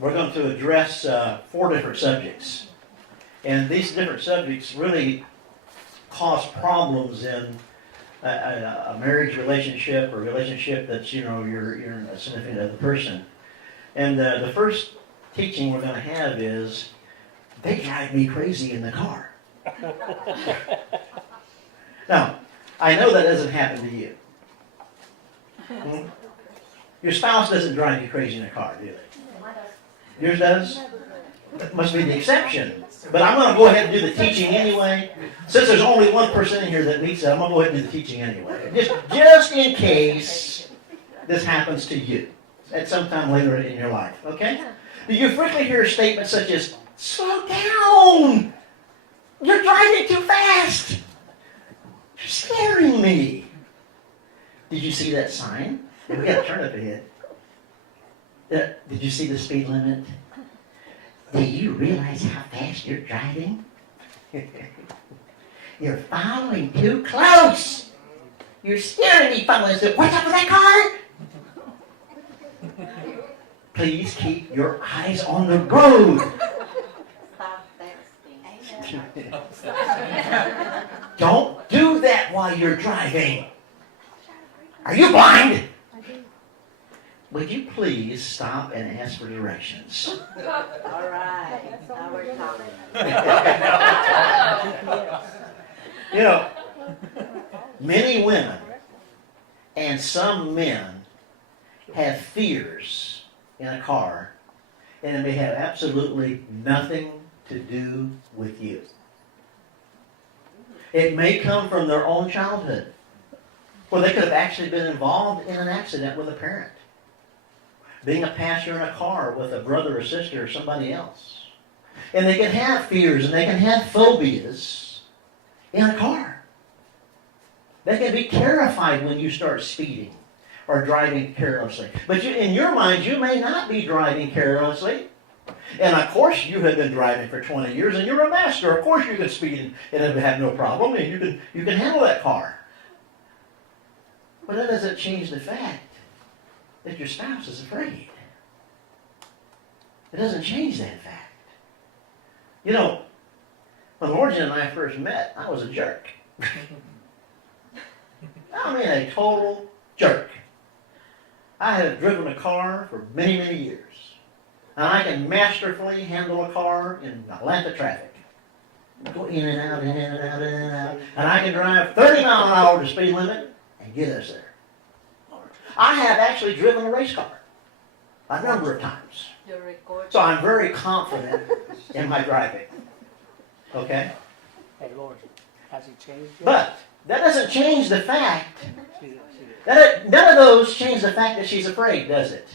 We're going to address 4 different subjects. And these different subjects really cause problems in a marriage relationship or relationship that's, you're a significant other person. And the first teaching we're going to have is, they drive me crazy in the car. Now, I know that doesn't happen to you. Your spouse doesn't drive you crazy in a car, do they? Yours does? That must be the exception. But I'm going to go ahead and do the teaching anyway. Since there's only one person in here that meets that, I'm going to go ahead and do the teaching anyway. Just in case this happens to you at some time later in your life, okay? Do you frequently hear statements such as, slow down! You're driving too fast! You're scaring me! Did you see that sign? We got to turn up ahead. Did you see the speed limit? Do you realize how fast you're driving? You're following too close. You're scaring me, following. Watch out for that car. Please keep your eyes on the road. Stop texting. Don't do that while you're driving. Are you blind? Would you please stop and ask for directions? All right, now we're talking. Many women and some men have fears in a car, and it may have absolutely nothing to do with you. It may come from their own childhood, where they could have actually been involved in an accident with a parent. Being a passenger in a car with a brother or sister or somebody else. And they can have fears and they can have phobias in a car. They can be terrified when you start speeding or driving carelessly. But in your mind, you may not be driving carelessly. And of course, you have been driving for 20 years and you're a master. Of course, you can speed and have no problem. And you can handle that car. But that doesn't change the fact that your spouse is afraid. It doesn't change that fact. When Lorjan and I first met, I was a jerk. I mean, a total jerk. I had driven a car for many, many years. And I can masterfully handle a car in Atlanta traffic. Go in and out, in and out, in and out. And I can drive 30 miles an hour to speed limit and get us there. I have actually driven a race car a number of times. So I'm very confident in my driving. Okay? Hey, Lord, has he changed yet? But that doesn't change the fact, none of those change the fact that she's afraid, does it?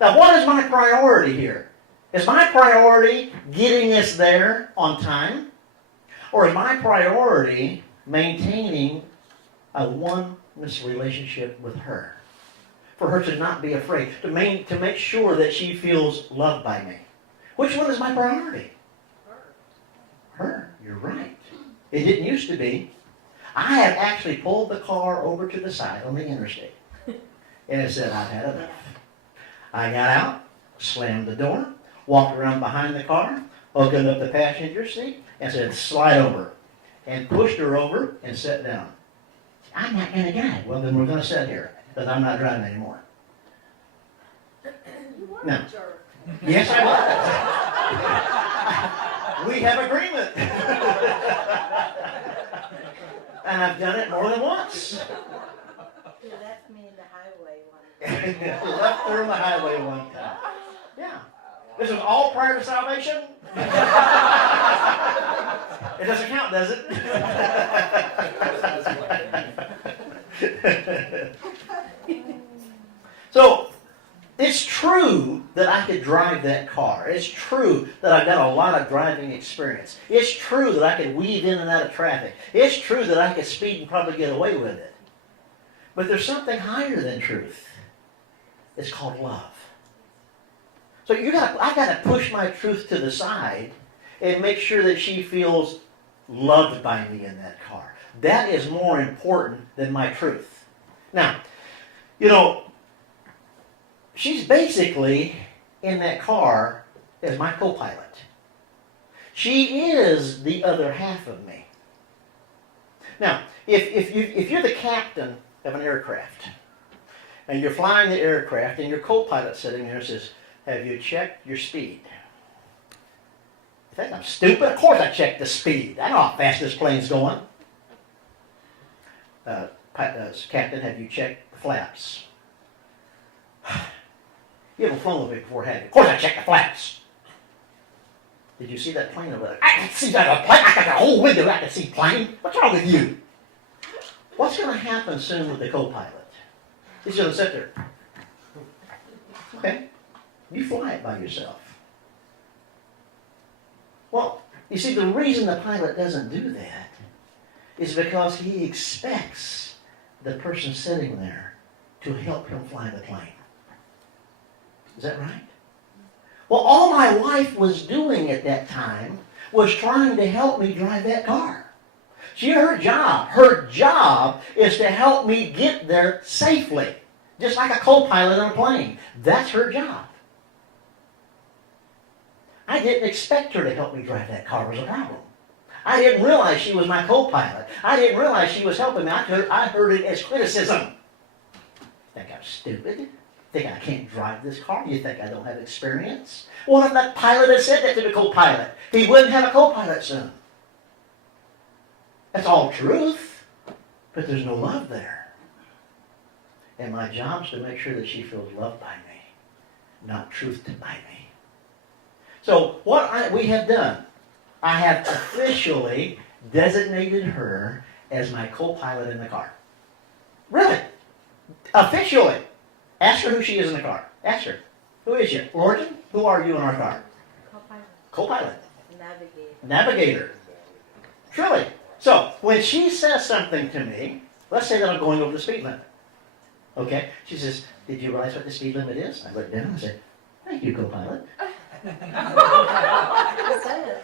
Now, what is my priority here? Is my priority getting us there on time? Or is my priority maintaining a oneness relationship with her? For her to not be afraid, to make sure that she feels loved by me. Which one is my priority? Her. You're right. It didn't used to be. I have actually pulled the car over to the side on the interstate. And it said, I've had enough. I got out, slammed the door, walked around behind the car, opened up the passenger seat, and said, slide over. And pushed her over and sat down. I'm not going to drive. Well, then we're going to sit here, because I'm not driving anymore. No. Yes, I was. We have agreement. And I've done it more than once. You left me in the highway one Left her on the highway one time. Yeah. This was all prior to salvation? It doesn't count, does it? So, it's true that I could drive that car. It's true that I've got a lot of driving experience. It's true that I could weave in and out of traffic. It's true that I could speed and probably get away with it. But there's something higher than truth. It's called love. So I got to push my truth to the side and make sure that she feels loved by me in that car. That is more important than my truth. Now, you know, she's basically in that car as my co-pilot. She is the other half of me. Now, if you're the captain of an aircraft, and you're flying the aircraft, and your co-pilot sitting there says, have you checked your speed? You think I'm stupid? Of course I checked the speed. I know how fast this plane's going. Captain, have you checked the flaps? You haven't flown with me before, have you? Of course I checked the flaps. Did you see that plane over there? I can see that plane. I got the whole window. I can see plane. What's wrong with you? What's going to happen soon with the co-pilot? He's going to sit there. Okay, you fly it by yourself. Well, you see, the reason the pilot doesn't do that is because he expects the person sitting there to help him fly the plane. Is that right? Well, all my wife was doing at that time was trying to help me drive that car. See, her job is to help me get there safely. Just like a co-pilot on a plane. That's her job. I didn't expect her to help me drive that car was a problem. I didn't realize she was my co-pilot. I didn't realize she was helping me. I heard it as criticism. Think I'm stupid? Think I can't drive this car? You think I don't have experience? What if that pilot had said that to the co-pilot? He wouldn't have a co-pilot soon. That's all truth, but there's no love there. And my job is to make sure that she feels loved by me, not truthed by me. So what we have done, I have officially designated her as my co-pilot in the car. Really? Officially. Ask her who she is in the car. Ask her. Who is you? Lorton? Who are you in our car? Co-pilot. Co-pilot. Navigator. Navigator. Truly. So, when she says something to me, let's say that I'm going over the speed limit. Okay? She says, did you realize what the speed limit is? I looked down and said, thank you, co-pilot. It says.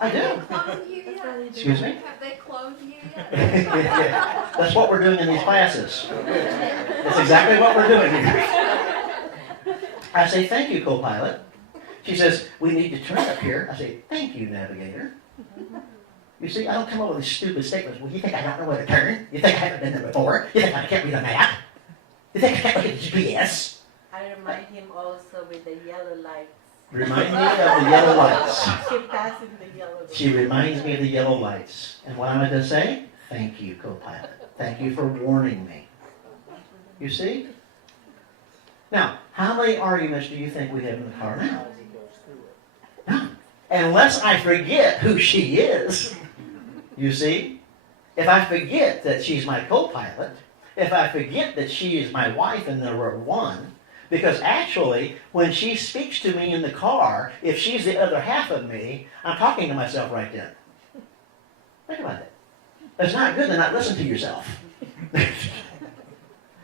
I do. Cloned you yet? Excuse me? Have they cloned you yet? That's what we're doing in these classes. That's exactly what we're doing here. I say, thank you, co-pilot. She says, we need to turn up here. I say, thank you, navigator. You see, I don't come up with these stupid statements. Well, you think I don't know where to turn? You think I haven't been there before? You think I can't read a map? You think I can't look at GPS? I remind him also with the yellow lights. Remind me of the yellow lights. She passing the yellow lights. She reminds me of the yellow lights. And what am I to say? Thank you, co-pilot. Thank you for warning me. You see? Now, how many arguments do you think we have in the car now? None. Unless I forget who she is. You see? If I forget that she's my co-pilot, if I forget that she is my wife and there were one, because actually, when she speaks to me in the car, if she's the other half of me, I'm talking to myself right then. Think about it. It's not good to not listen to yourself.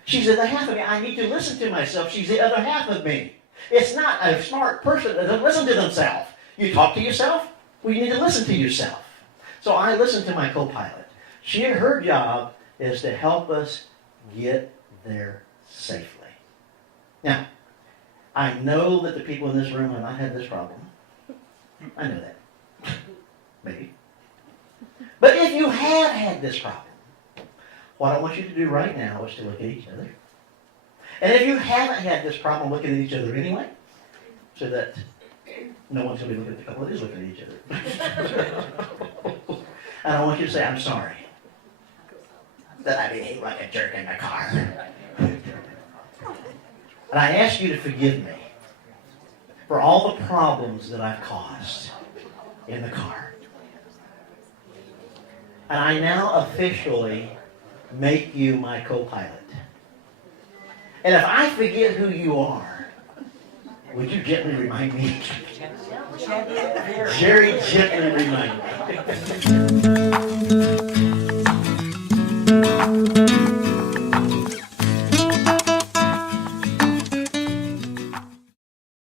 She's the other half of me. I need to listen to myself. She's the other half of me. It's not a smart person that doesn't listen to themselves. You talk to yourself, well, you need to listen to yourself. So I listen to my co-pilot. Her job is to help us get there safely. Now, I know that the people in this room have not had this problem. I know that. Maybe. But if you have had this problem, what I want you to do right now is to look at each other. And if you haven't had this problem, look at each other anyway, so that no one's going to be looking at the couple that is looking at each other. And I want you to say, I'm sorry that I behaved like a jerk in the car. And I ask you to forgive me for all the problems that I've caused in the car. And I now officially make you my co-pilot. And if I forget who you are, would you gently remind me? Very gently remind me.